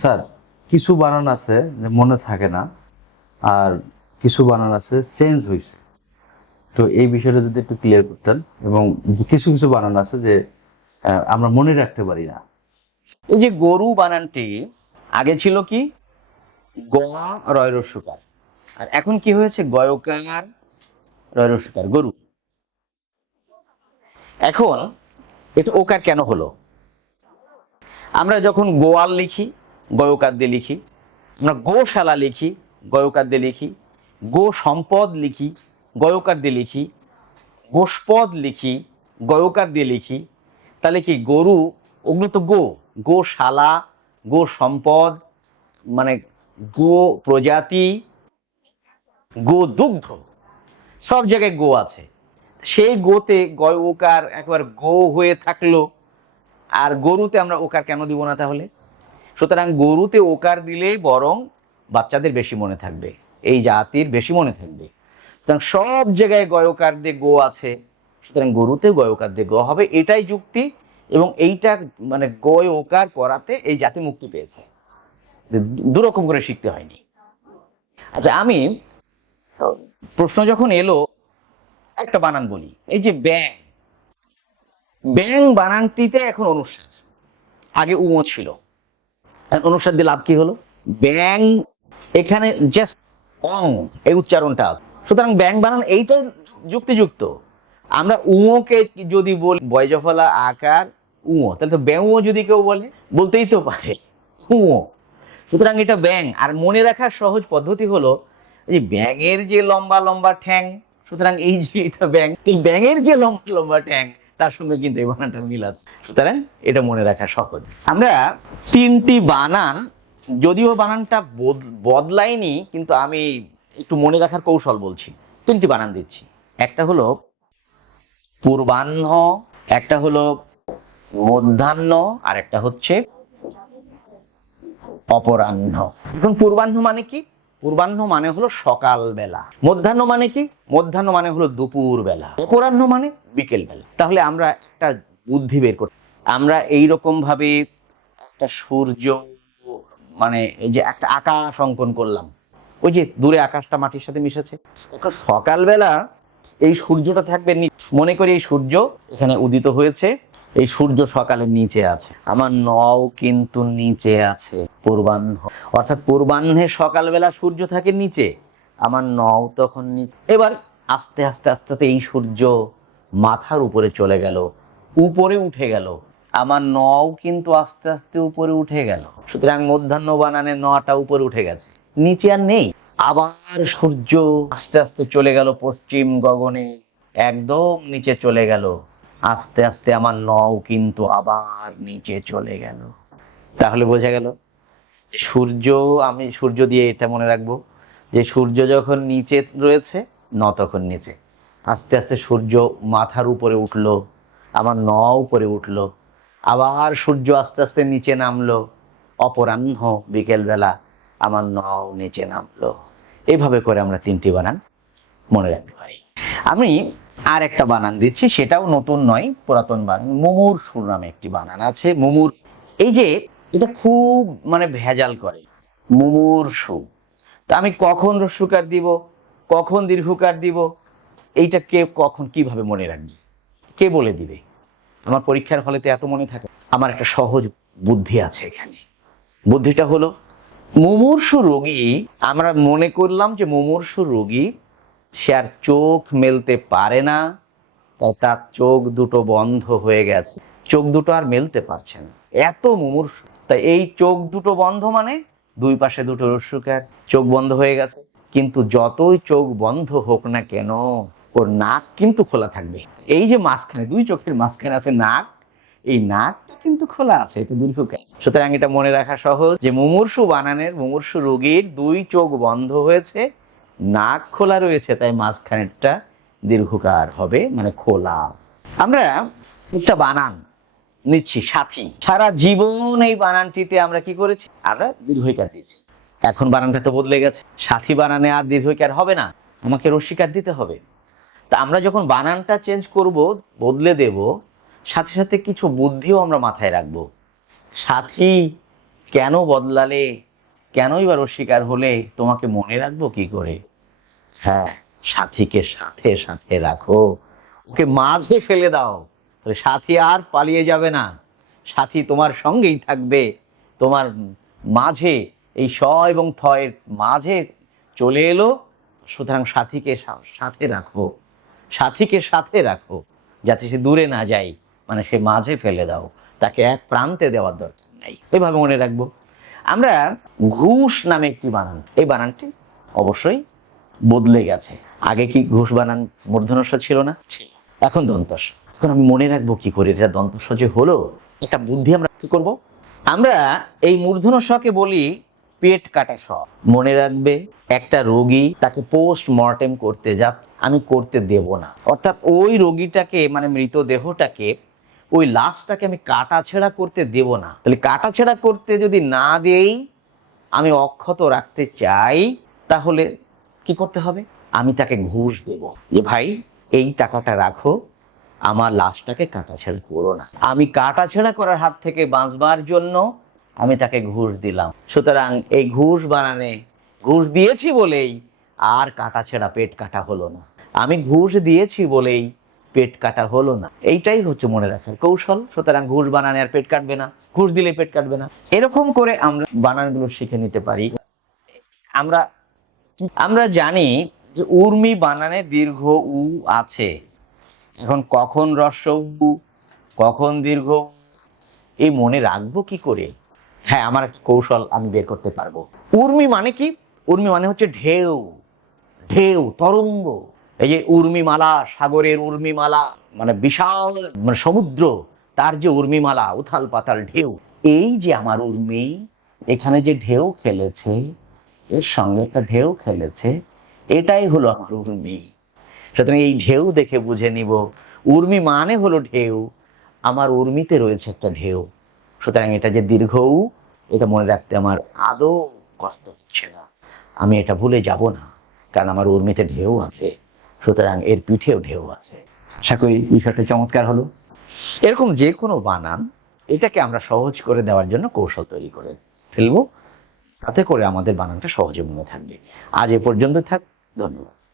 Sir, কিছু বানান আছে যে মনে থাকে না, আর কিছু বানান আছে চেঞ্জ হয়েছে তো এই বিষয়টা যদি একটু ক্লিয়ার করতেন, এবং কিছু কিছু বানান আছে যে আমরা মনে রাখতে পারি না। এই যে গরু বানানটি, আগে ছিল কি? গ রয় আর এখন কি হয়েছে? গয়কার রয় রস্যকার গরু। এখন, এটা ওকার কেন হলো? আমরা যখন গোয়াল লিখি গয়কার দিয়ে লিখি, আমরা গোশালা লিখি গয়কার দিয়ে লিখি গো সম্পদ লিখি গয়কার দিয়ে লিখি, গোষ্পদ লিখি গয়কার দিয়ে লিখি। তাহলে কি গরু, ওগুলো তো গো, গোশালা গো সম্পদ মানে গো প্রজাতি, গো দুগ্ধ, সব জায়গায় গো আছে। সেই গোতে গয় ওকার একবার গো হয়ে থাকল, আর গরুতে আমরা ওকার কেন দিব না তাহলে? সুতরাং গরুতে ওকার দিলেই বরং বাচ্চাদের বেশি মনে থাকবে, এই জাতির বেশি মনে থাকবে। সুতরাং সব জায়গায় গয়কার দিয়ে গো আছে, সুতরাং গরুতে গয়কার দিয়ে গো হবে, এটাই যুক্তি এবং এইটা মানে গয় ওকার করাতে এই জাতি মুক্তি পেয়েছে। দুরকম করে শিখতে হয়নি। আচ্ছা আমি প্রশ্ন যখন এলো, একটা বানান বলি, এই যে ব্যাং ব্যাং বানানটিতে এখন অনুসার আগে উমো ছিল। এখন অনুসার দিয়ে লাভ কি হলো? ব্যাং, এখানে জাস্ট অং, এই উচ্চারণটা সুতরাং ব্যাং বানান, এইটাই যুক্তিযুক্ত। আমরা উমোকে যদি বলি, বয়জফলা আকার উমো তাহলে তো ব্যাঙও যদি কেউ বলে, বলতেই তো পারে উমো সুতরাং এটা ব্যাং। আর মনে রাখার সহজ পদ্ধতি হলো যে ব্যাঙের যে লম্বা লম্বা ঠ্যাং, সুতরাং এই যে এটা ব্যাং ব্যাঙের যে লম্বা লম্বা ঠ্যাং তার সঙ্গে কিন্তু এই বানানটা মিল আছে। সুতরাং এটা মনে রাখা সহজ। আমরা তিনটি বানান, যদিও বানানটা বদ- বদলায়নি, কিন্তু আমি একটু মনে রাখার কৌশল বলছি। তিনটি বানান দিচ্ছি। একটা হলো পূর্বাহ্ন, একটা হলো মধ্যাহ্ন আর একটা হচ্ছে অপরাহ্ন। এখন পূর্বাহ্ন মানে কি? পূর্বাহ্ন মানে হলো সকাল বেলা মধ্যাহ্ন মানে কি? মধ্যাহ্ন মানে হলো দুপুর বেলা অপরাহ্ন মানে বিকেল বেলা তাহলে আমরা একটা বুদ্ধি বের করতে আমরা এই রকম ভাবে একটা সূর্য মানে এই যে একটা আকাশ অঙ্কন করলাম। ওই যে দূরে আকাশটা মাটির সাথে মিশেছে। সকালবেলা এই সূর্যটা থাকবে মনে করি এই সূর্য এখানে উদিত হয়েছে। এই সূর্য সকালের নিচে আছে। আমার নও কিন্তু নিচে আছে, পূর্বাহ্ন। অর্থাৎ পূর্বাহ্নে সকালবেলা সূর্য থাকে নিচে, আমার নও তখন নিচে এবার আস্তে আস্তে আস্তে আস্তে এই সূর্য মাথার উপরে চলে গেল, উপরে উঠে গেল। আমার নও কিন্তু আস্তে আস্তে উপরে উঠে গেল। সুতরাং মধ্যাহ্ন বানানে নটা উপরে উঠে গেছে। নিচে আর নেই। আবার সূর্য আস্তে আস্তে চলে গেল পশ্চিম গগনে, একদম নিচে চলে গেল। আস্তে আস্তে আমার নও কিন্তু আবার নিচে চলে গেল। তাহলে বোঝা গেল সূর্য, আমি সূর্য দিয়ে এটা মনে রাখব যে সূর্য যখন নিচে রয়েছে ন তখন নিচে। আস্তে আস্তে সূর্য মাথার উপরে উঠল, আমার ন উপরে উঠল, আবার সূর্য আস্তে আস্তে নিচে নামলো, অপরাহ্ন বিকেলবেলা আমার নও নিচে নামলো। এইভাবে করে আমরা তিনটি বানান মনে রাখতে পারি। আমি আর একটা বানান দিচ্ছি, সেটাও নতুন নয়, পুরাতন বানান মুমুর সুর নামে একটি বানান আছে, মুমুর। এই যে, এটা খুব মানে ভেজাল করে, মুমুর সু তা আমি কখন রস্যকার দিব, কখন দীর্ঘকার দিব, এইটা কে কখন কীভাবে মনে রাখবে? কে বলে দিবে? আমার পরীক্ষার হলেতে এত মনে থাকে, আমার একটা সহজ বুদ্ধি আছে এখানে। বুদ্ধিটা হলো মুমূর্ষু রোগী, আমরা মনে করলাম যে মুমূর্ষু রোগী সে আর চোখ মেলতে পারে না, তাই তার চোখ দুটো বন্ধ হয়ে গেছে। চোখ দুটো আর মেলতে পারছে না। এত মুমূর্ষু। তাই এই চোখ দুটো বন্ধ মানে দুই পাশে দুটো রস্যকার চোখ বন্ধ হয়ে গেছে। কিন্তু যতই চোখ বন্ধ হোক না কেন, ওর নাক কিন্তু খোলা থাকবে। এই যে মাঝখানে, দুই চোখের মাঝখানে আছে নাক, এই নাকটা কিন্তু খোলা আছে, এটা দীর্ঘকাল সুতরাং এটা মনে রাখা সহজ যে মুমূর্ষু বানানের, মুমূর্ষু রোগীর দুই চোখ বন্ধ হয়েছে নাক খোলা রয়েছে, তাই মাঝখানেরটা দীর্ঘকার হবে মানে খোলা। আমরা একটা বানান নিচ্ছি, সাথী। সারা জীবন এই বানানটিতে আমরা কি করেছি? আমরা দীর্ঘকার দিয়েছি। এখন বানানটা তো বদলে গেছে। সাথী বানানে আর দীর্ঘকার হবে না। আমাকে রস্বীকার দিতে হবে। তা আমরা যখন বানানটা চেঞ্জ করব, বদলে দেব, সাথে সাথে কিছু বুদ্ধিও আমরা মাথায় রাখব। সাথী কেন বদলালে? কেনই বা অস্বীকার হলে তোমাকে মনে রাখব কি করে? হ্যাঁ সাথীকে সাথে সাথে রাখো। ওকে মাঝে ফেলে দাও। তাহলে সাথী আর পালিয়ে যাবে না। সাথী তোমার সঙ্গেই থাকবে। তোমার মাঝে, এই স এবং থয়ের মাঝে চলে এলো। সুতরাং সাথীকে সাথে রাখো। সাথীকে সাথে রাখো, যাতে সে দূরে না যায়। মানে সে মাঝে ফেলে দাও। তাকে এক প্রান্তে দেওয়ার দরকার নেই। এভাবে মনে রাখব। আমরা ঘুষ নামে একটি বানান। এই বানানটি অবশ্যই বদলে গেছে। আগে কি ঘুষ বানান মূর্ধনস্ব ছিল না? এখন দন্তস্ব এখন আমি মনে রাখব কি করে এটা দন্তস্ব যে হলো একটা বুদ্ধি আমরা কি করব? আমরা এই মূর্ধনস্বকে বলি পেট কাটা স মনে রাখবে একটা রোগী তাকে পোস্ট মর্টেম করতে যা আমি করতে দেব না। অর্থাৎ ওই রোগীটাকে মানে মৃতদেহটাকে ওই লাশটাকে আমি কাটা ছেঁড়া করতে দেব না। তাহলে কাটা ছেঁড়া করতে যদি না দেই, আমি অক্ষত রাখতে চাই, তাহলে কি করতে হবে? আমি তাকে ঘুষ দেব। যে ভাই, এই টাকাটা রাখো, আমার লাশটাকে কাটাছেড়া করো না। আমি কাটাছেড়া করার হাত থেকে বাঁচবার জন্য আমি তাকে ঘুষ দিলাম। সুতরাং এই ঘুষ বানানে ঘুষ দিয়েছি বলেই আর কাটাছেড়া পেট কাটা হলো না। আমি ঘুষ দিয়েছি বলেই পেট কাটা হলো না। এইটাই হচ্ছে মনে রাখার কৌশল। সুতরাং ঘুষ বানানে আর পেট কাটবে না। ঘুষ দিলে পেট কাটবে না। এরকম করে আমরা বানানগুলো শিখে নিতে পারি। আমরা আমরা জানি যে উর্মি বানানে দীর্ঘ উ আছে। এখন কখন রস্য উ, কখন দীর্ঘ এই মনে রাখব কি করে? হ্যাঁ আমার একটা কৌশল আমি বের করতে পারব। উর্মি মানে কি? উর্মি মানে হচ্ছে ঢেউ। ঢেউ, তরঙ্গ। এই যে উর্মিমালা, সাগরের উর্মিমালা মানে বিশাল মানে সমুদ্র, তার যে উর্মিমালা, উথাল পাতাল ঢেউ, এই যে আমার উর্মি, এখানে যে ঢেউ খেলেছে, এর সঙ্গে একটা ঢেউ খেলেছে, এটাই হলো আমার উর্মি। সুতরাং এই ঢেউ দেখে বুঝে নিব, উর্মি মানে হলো ঢেউ, আমার উর্মিতে রয়েছে একটা ঢেউ। সুতরাং এটা যে দীর্ঘ, এটা মনে রাখতে আমার আদৌ কষ্ট হচ্ছে না। আমি এটা ভুলে যাব না, কারণ আমার উর্মিতে ঢেউ আছে। সুতরাং এর পিঠেও ঢেউ আছে। আশা করি বিষয়টা চমৎকার হলো। এরকম যে কোনো বানান, এটাকে আমরা সহজ করে দেওয়ার জন্য কৌশল তৈরি করে ফেলব। তাতে করে আমাদের বানানটা সহজে মনে থাকবে। আজ এ পর্যন্ত থাক, ধন্যবাদ।